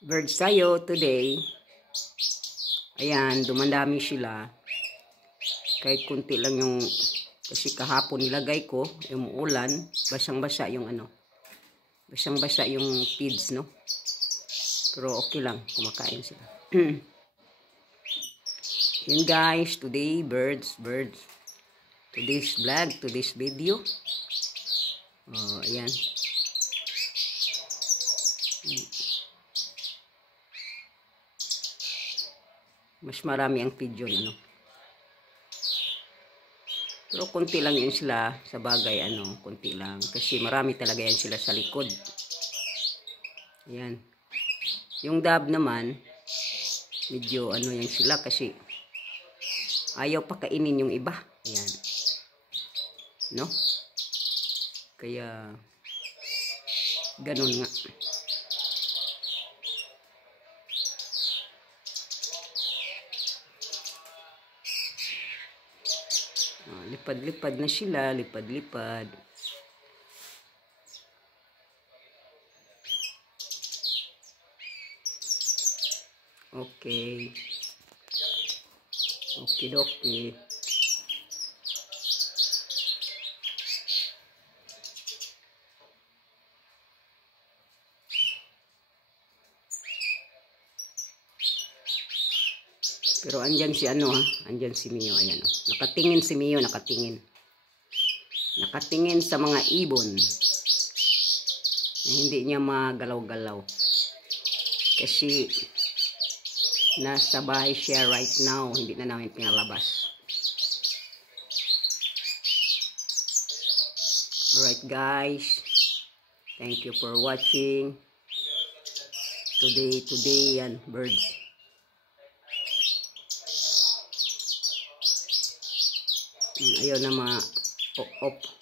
Birds tayo today. Ayan, dumandami sila. Kahit kunti lang yung, kasi kahapon nilagay ko, yung ulan, basang-basa yung basang-basa yung feeds, no? Pero okay lang, kumakain sila. Yun guys, today, birds. Today's vlog, today's video. Oh, ayan. Mas marami ang pigeon, Pero konti lang yun sila sa bagay, konti lang. Kasi marami talaga yan sila sa likod. Ayan. Yung dove naman, medyo yan sila kasi ayaw pakainin yung iba. Ayan. No? Kaya, ganun nga. Lipad-lipad na sila, lipad-lipad. Okay. Okay. Pero andyan si andyan si Mio, ayan Nakatingin si Mio, nakatingin. Nakatingin sa mga ibon. Hindi niya magalaw-galaw. Kasi nasa bahay siya right now, hindi na namin pinalabas. Alright guys. Thank you for watching. Today yan, birds. Ayaw na off.